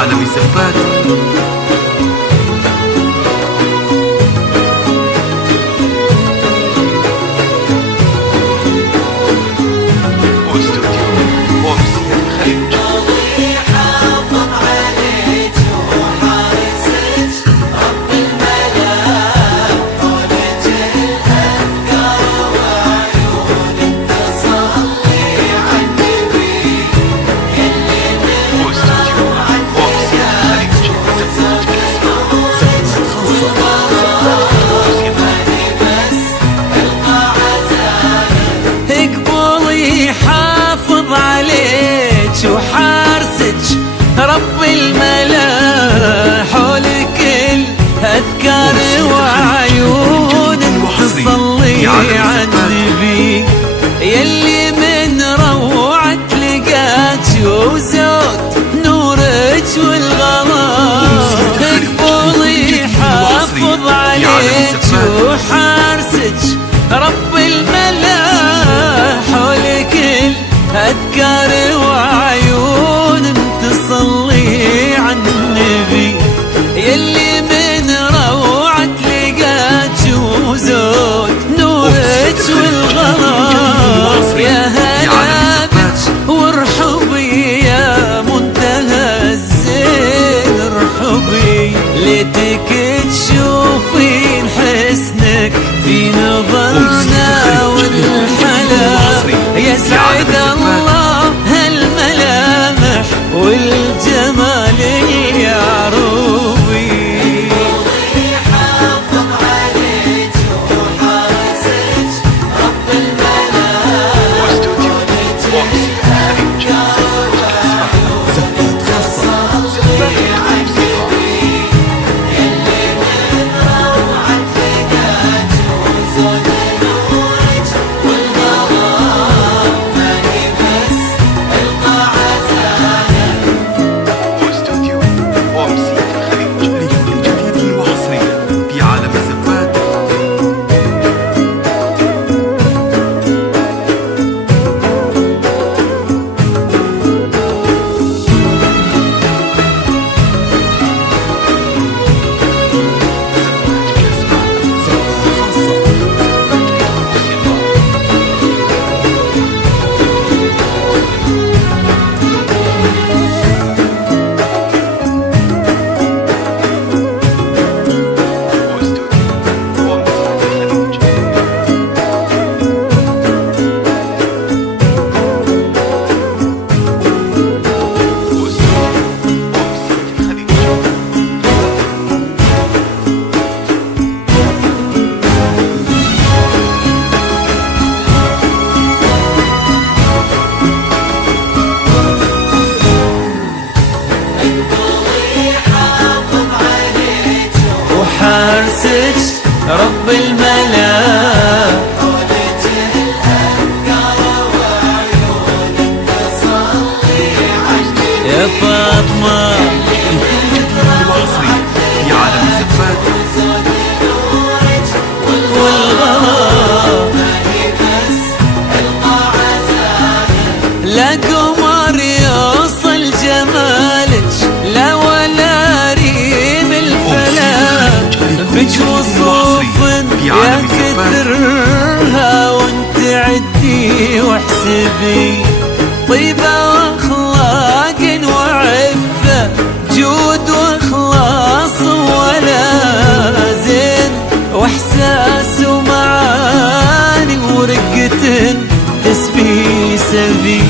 عالم الزفات. وحارسج رب الملا حولك الأذكار وعيون تصلي على النبي يلي من روعة لقاك وزود نورك والغلا اقبلي حافظ عليك وحارسج رب الملا حولك الأذكار وعيون تصلي على النبي يلي من روعة لقاك وزود نورك والغلا يا هلا بك وارحبي يا منتهى الزين ارحبي ليتك تشوفين حسنك في نظرنا والحلا يسعد الله هالملامح والجمال اليعروبي حافظ عليك وحارسك رب الملامح وحارسك رب الملا حولك الأذكار وعيونك تصلي على يا فاطمة في عالم الزفات والغلا لا قمر يوصل جمالك لا ولا ريم الفلك بك وصوف يا كثرها وانت عدي واحسبي طيبة واخلاق وعفة جود واخلاص ولا زين واحساس ومعاني ورقة تسبي سبي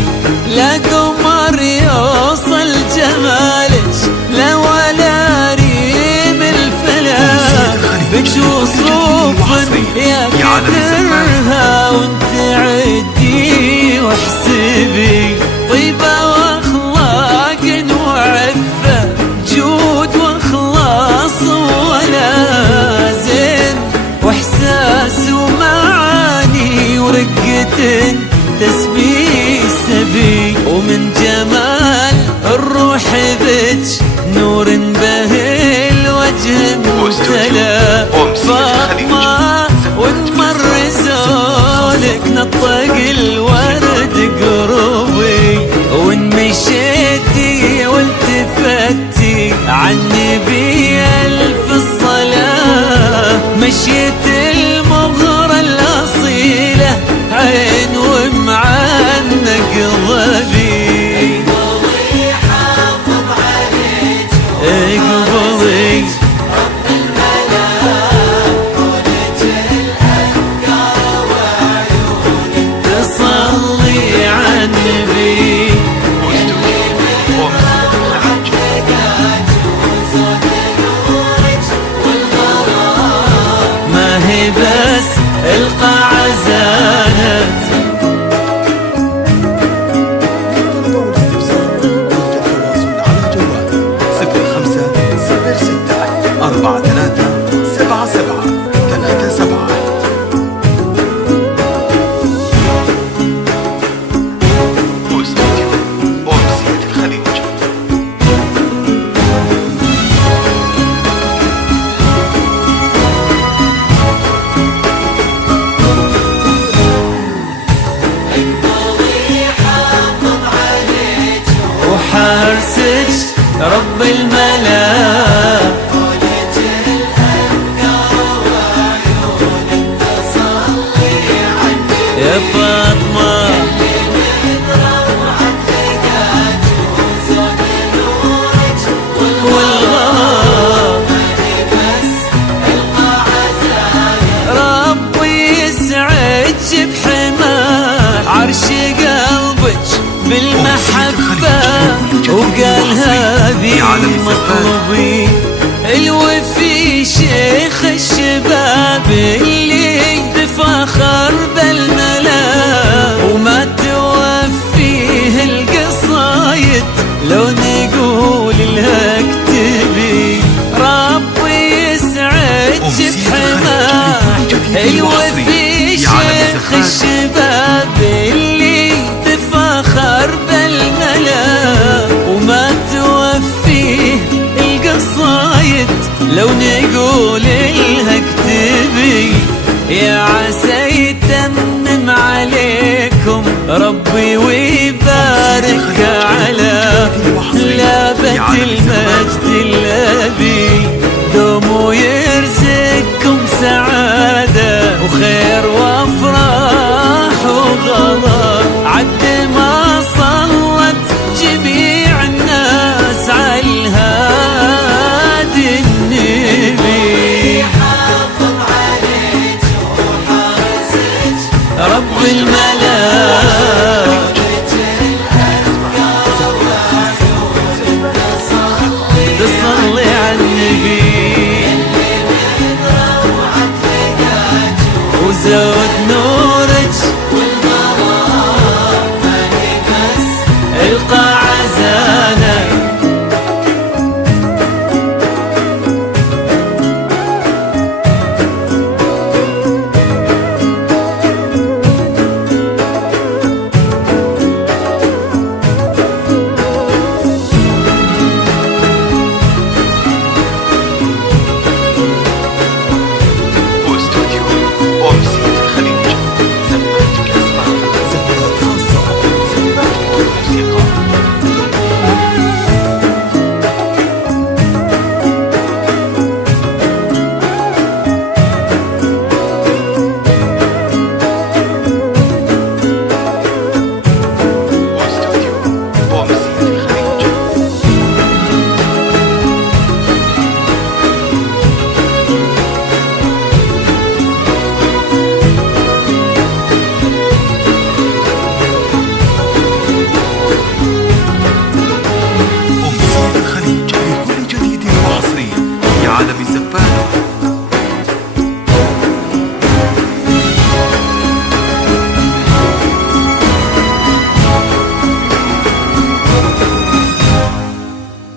لا قمر يوصل جمالك لا ولا ريم الفلك بك وصوف يا كثرها وانت عدي واحسبي طيبة واخلاق وعفة جود واخلاص ولا زين واحساس ومعاني ورقة تسبي سبي ومن جمال الروح بك نور به الوجه ممتلأ فاطمة ونمر زولك نطق الورد قربي عرسك رب الملا. يا فاطمة والغار ربي يسعدك بحماه عرش قلبك بالمحبة، وقال هذه مطلبي الوفي شيخ الشباب اللي تفاخر بالملا، وما توفيه القصايد لو نقول لها اكتبي. ربي يسعدك بحماه الوفي شيخ الشباب اللي تفاخر بالملا، وما توفيه القصايد لو نقول لها اكتبي. يا عسى يتمم عليكم ربي